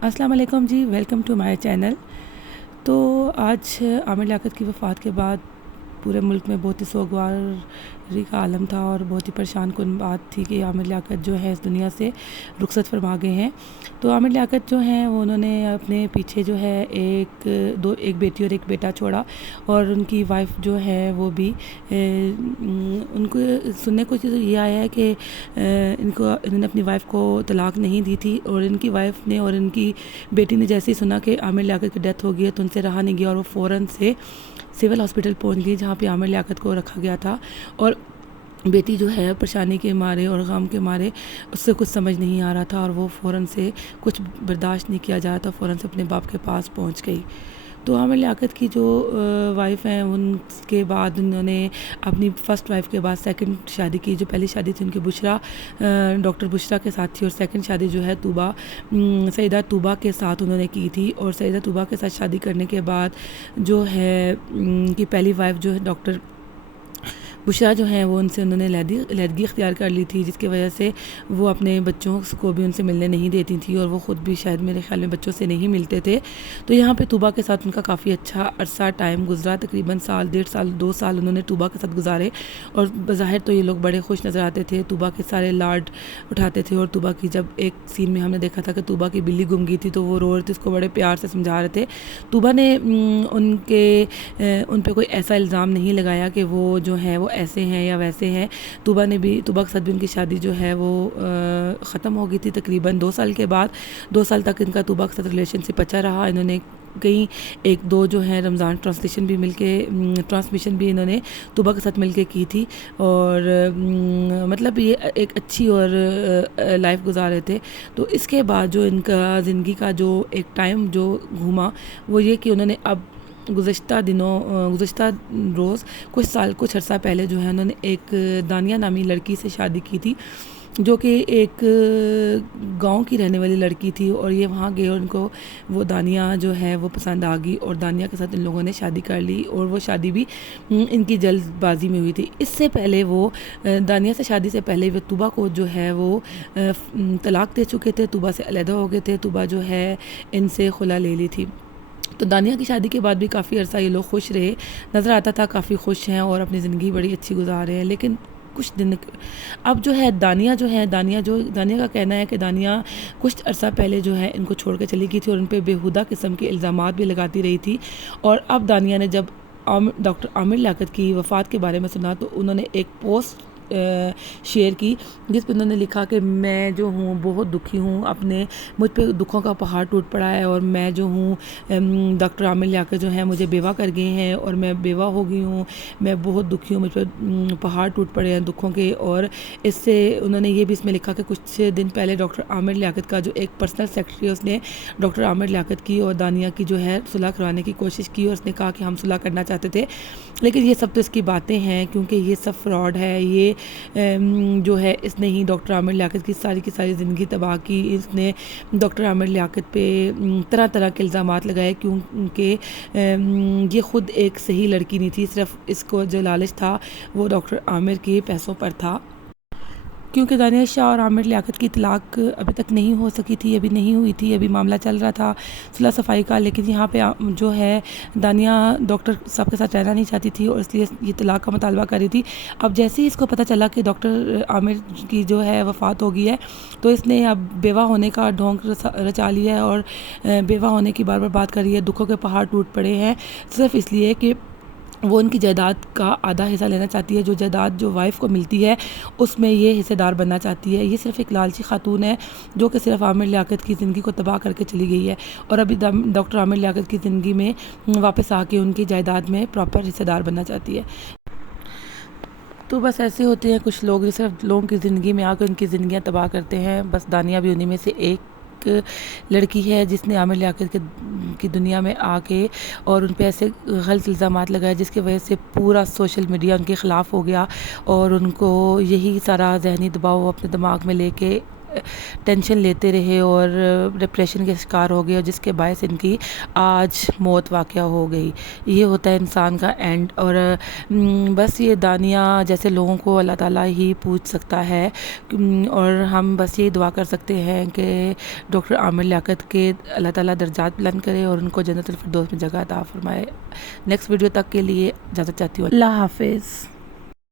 अस्सलाम वालेकुम जी, welcome to my channel. तो आज आमिर लियाकत की वफ़ात के बाद पूरे मुल्क में बहुत ही सोगवारी का आलम था और बहुत ही परेशान कुन बात थी कि आमिर लियाकत जो है इस दुनिया से रुखसत फरमा गए हैं। तो आमिर लियाकत जो हैं वो उन्होंने अपने पीछे जो है एक बेटी और एक बेटा छोड़ा और उनकी वाइफ़ जो है वो भी उनको सुनने को तो ये आया है कि इन्होंने अपनी वाइफ़ को तलाक नहीं दी थी और इनकी वाइफ़ ने और इनकी बेटी ने जैसे ही सुना कि आमिर लियाकत की डेथ हो गई है तो उनसे रहा नहीं गया और वो फ़ौरन से सिविल हॉस्पिटल पहुंच गई जहाँ पे आमिर लियाकत को रखा गया था। और बेटी जो है परेशानी के मारे और गम के मारे उससे कुछ समझ नहीं आ रहा था और वो फ़ौरन से कुछ बर्दाश्त नहीं किया जा रहा था, फ़ौरन से अपने बाप के पास पहुंच गई। तो आमिर लियाकत की जो वाइफ़ हैं उनके बाद उन्होंने अपनी फ़र्स्ट वाइफ़ के बाद सेकंड शादी की। जो पहली शादी थी उनकी डॉक्टर बुशरा के साथ थी और सेकंड शादी जो है सईदा तूबा के साथ उन्होंने की थी। और सईदा तूबा के साथ शादी करने के बाद जो है कि पहली वाइफ़ जो है डॉक्टर बुशरा जो हैं वो उनसे उन्होंने लैदगी इख्तियार कर ली थी, जिसकी वजह से वो अपने बच्चों को भी उनसे मिलने नहीं देती थी और वो ख़ुद भी शायद मेरे ख़्याल में बच्चों से नहीं मिलते थे। तो यहाँ पे तूबा के साथ उनका काफ़ी अच्छा अरसा टाइम गुजरा, तकरीबन साल 1.5 साल 2 साल उन्होंने तूबा के साथ गुजारे। और बज़ाहिर तो ये लोग बड़े खुश नज़र आते थे, तूबा के सारे लाड उठाते थे। और तूबा की जब एक सीन में हमने देखा था कि तूबा की बिल्ली गुम गई थी तो वो रो रहे थे, उसको बड़े प्यार से समझा रहे थे। तूबा ने उन पर कोई ऐसा इल्ज़ाम नहीं लगाया कि वो जो है वो ऐसे हैं या वैसे हैं। तूबा के साथ भी उनकी शादी जो है वो ख़त्म हो गई थी तकरीबन 2 साल के बाद। 2 साल तक इनका तूबा के साथ रिलेशनशिप अच्छा रहा। इन्होंने कहीं 1-2 जो है रमज़ान ट्रांसमिशन भी इन्होंने तूबा के साथ मिलके की थी। और मतलब ये एक अच्छी और लाइफ गुजार रहे थे। तो इसके बाद जो इनका ज़िंदगी का जो एक टाइम जो घूमा वो ये कि उन्होंने अब गुज़श्ता रोज़ कुछ अर्सा पहले जो है उन्होंने एक दानिया नामी लड़की से शादी की थी, जो कि एक गांव की रहने वाली लड़की थी। और ये वहाँ गए और उनको वो दानिया जो है वो पसंद आ गई और दानिया के साथ इन लोगों ने शादी कर ली। और वो शादी भी इनकी जल्दबाजी में हुई थी। इससे पहले वो दानिया से शादी से पहले वो तूबा को जो है वो तलाक दे चुके थे, तूबा से अलहदा हो गए थे। तूबा जो है इनसे खुला ले ली थी। तो दानिया की शादी के बाद भी काफ़ी अरसा ये लोग खुश रहे, नज़र आता था काफ़ी खुश हैं और अपनी ज़िंदगी बड़ी अच्छी गुजार रहे हैं। लेकिन कुछ दिन अब जो है दानिया का कहना है कि दानिया कुछ अरसा पहले जो है इनको छोड़ के चली गई थी और उन पर बेहुदा किस्म के इल्ज़ामात भी लगाती रही थी। और अब दानिया ने जब डॉक्टर आमिर लियाकत की वफ़ात के बारे में सुना तो उन्होंने एक पोस्ट शेयर की जिस पर उन्होंने लिखा कि मैं जो हूँ बहुत दुखी हूँ, मुझ पे दुखों का पहाड़ टूट पड़ा है और मैं जो हूँ डॉक्टर आमिर लियाकत जो है मुझे बेवा कर गए हैं और मैं बेवा हो गई हूँ, मैं बहुत दुखी हूँ, मुझ पर पहाड़ टूट पड़े हैं दुखों के। और इससे उन्होंने ये भी इसमें लिखा कि कुछ दिन पहले डॉक्टर आमिर लियाकत का जो एक पर्सनल सेक्रेटरी है उसने डॉक्टर आमिर लियाकत की और दानिया की जो है सुलह करवाने की कोशिश की और उसने कहा कि हम सुलह करना चाहते थे। लेकिन ये सब तो इसकी बातें हैं, क्योंकि ये सब फ्रॉड है। ये जो है इसने ही डॉक्टर आमिर लियाकत की सारी ज़िंदगी तबाह की। इसने डॉक्टर आमिर लियाकत पे तरह तरह के इल्ज़ामात लगाए, क्योंकि ये ख़ुद एक सही लड़की नहीं थी, सिर्फ इसको जो लालच था वो डॉक्टर आमिर के पैसों पर था। क्योंकि दानिया शाह और आमिर लियाकत की तलाक अभी तक नहीं हो सकी थी, अभी नहीं हुई थी, अभी मामला चल रहा था सुलह सफ़ाई का। लेकिन यहाँ पे जो है दानिया डॉक्टर साहब के साथ रहना नहीं चाहती थी और इसलिए ये तलाक का मुतालबा कर रही थी। अब जैसे ही इसको पता चला कि डॉक्टर आमिर की जो है वफ़ात हो गई है तो इसने अब बेवा होने का ढोंग रचा लिया है और बेवा होने की बार बार बात कर रही है। दुखों के पहाड़ टूट पड़े हैं सिर्फ इसलिए कि वो उनकी जायदाद का आधा हिस्सा लेना चाहती है। जो जायदाद जो वाइफ़ को मिलती है उसमें ये हिस्सेदार बनना चाहती है। ये सिर्फ एक लालची खातून है जो कि सिर्फ आमिर लियाकत की ज़िंदगी को तबाह करके चली गई है और अभी डॉक्टर आमिर लियाकत की ज़िंदगी में वापस आके उनकी जायदाद में प्रॉपर हिस्सेदार बनना चाहती है। तो बस ऐसे होते हैं कुछ लोग जो सिर्फ लोगों की ज़िंदगी में आकर उनकी ज़िंदगियाँ तबाह करते हैं। बस दानिया भी उन्हीं में से एक लड़की है जिसने आमिर लियाकत की दुनिया में आके और उन पे ऐसे गलत इल्ज़ामात लगाए जिसकी वजह से पूरा सोशल मीडिया उनके ख़िलाफ़ हो गया और उनको यही सारा ज़हनी दबाव अपने दिमाग में लेके टेंशन लेते रहे और डिप्रेशन के शिकार हो गए, और जिसके बायस इनकी आज मौत वाक़या हो गई। ये होता है इंसान का एंड। और बस ये दानिया जैसे लोगों को अल्लाह ताला ही पूछ सकता है। और हम बस ये दुआ कर सकते हैं कि डॉक्टर आमिर लियाकत के अल्लाह ताला दर्जात बुलंद करे और उनको जन्नतुल फिरदौस में जगह अता फरमाए। नेक्स्ट वीडियो तक के लिए इजाज़त चाहती हूँ। अल्लाह हाफिज़।